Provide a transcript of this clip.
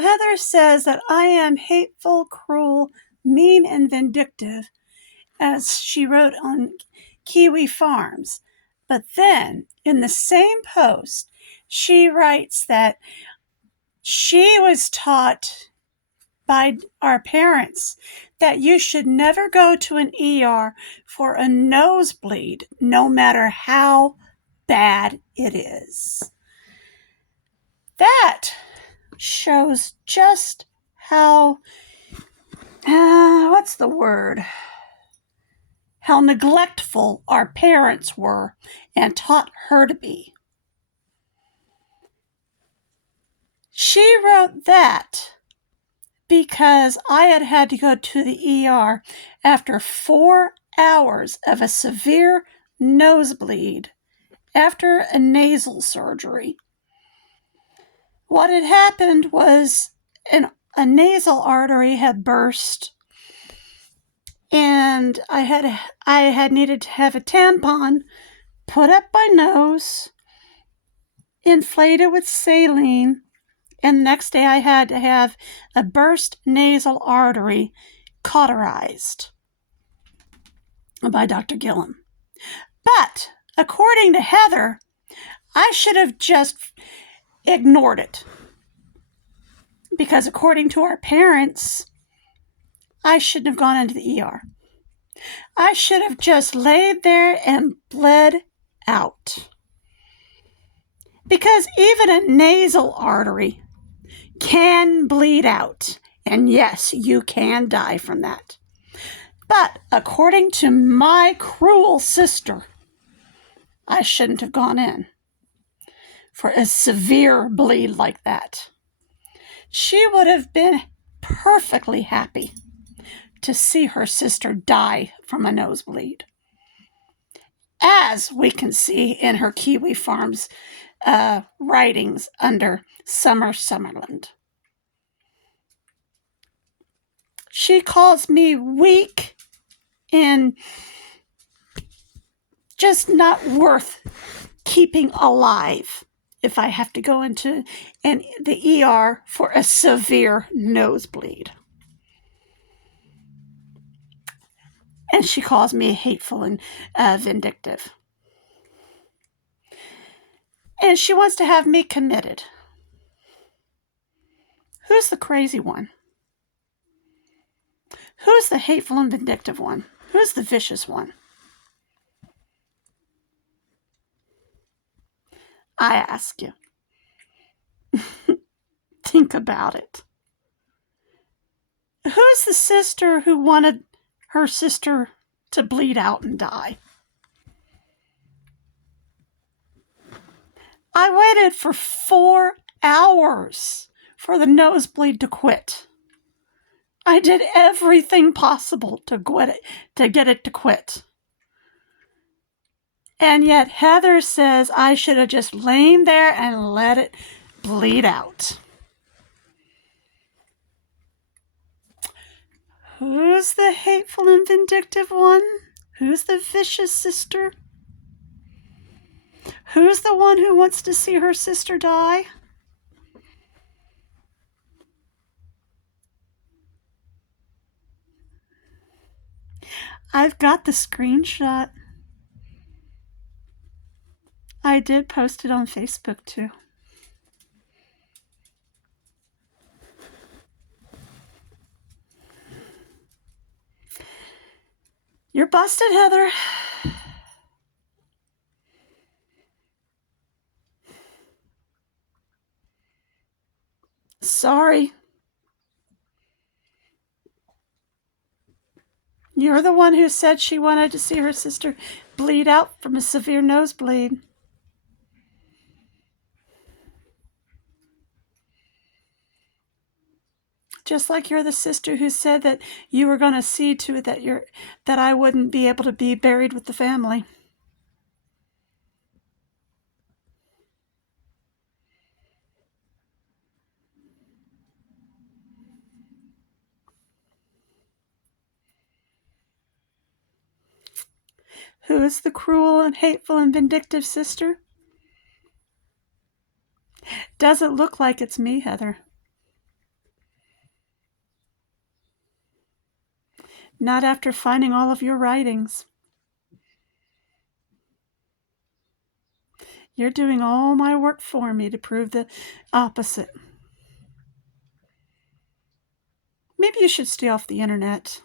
Heather says that I am hateful, cruel, mean, and vindictive, as she wrote on Kiwi Farms. But then, in the same post, she writes that she was taught by our parents that you should never go to an ER for a nosebleed, no matter how bad it is. That shows just how, what's the word? How neglectful our parents were and taught her to be. She wrote that because I had to go to the ER after 4 hours of a severe nosebleed after a nasal surgery. What had happened was a nasal artery had burst, and I had needed to have a tampon put up my nose, inflated with saline, and the next day I had to have a burst nasal artery cauterized by Dr. Gillum. But according to Heather, I should have just ignored it. Because according to our parents, I shouldn't have gone into the ER. I should have just laid there and bled out. Because even a nasal artery can bleed out. And yes, you can die from that. But according to my cruel sister, I shouldn't have gone in for a severe bleed like that. She would have been perfectly happy to see her sister die from a nosebleed, as we can see in her Kiwi Farms writings under Summer Summerland. She calls me weak and just not worth keeping alive if I have to go into the ER for a severe nosebleed. And she calls me hateful and vindictive. And she wants to have me committed. Who's the crazy one? Who's the hateful and vindictive one? Who's the vicious one? I ask you. Think about it. Who's the sister who wanted her sister to bleed out and die? I waited for 4 hours for the nosebleed to quit. I did everything possible to get it to quit. And yet Heather says I should have just lain there and let it bleed out. Who's the hateful and vindictive one? Who's the vicious sister? Who's the one who wants to see her sister die? I've got the screenshot. I did post it on Facebook too. You're busted, Heather. Sorry. You're the one who said she wanted to see her sister bleed out from a severe nosebleed. Just like you're the sister who said that you were going to see to it that I wouldn't be able to be buried with the family. Who is the cruel and hateful and vindictive sister? Doesn't look like it's me, Heather. Not after finding all of your writings. You're doing all my work for me to prove the opposite. Maybe you should stay off the internet.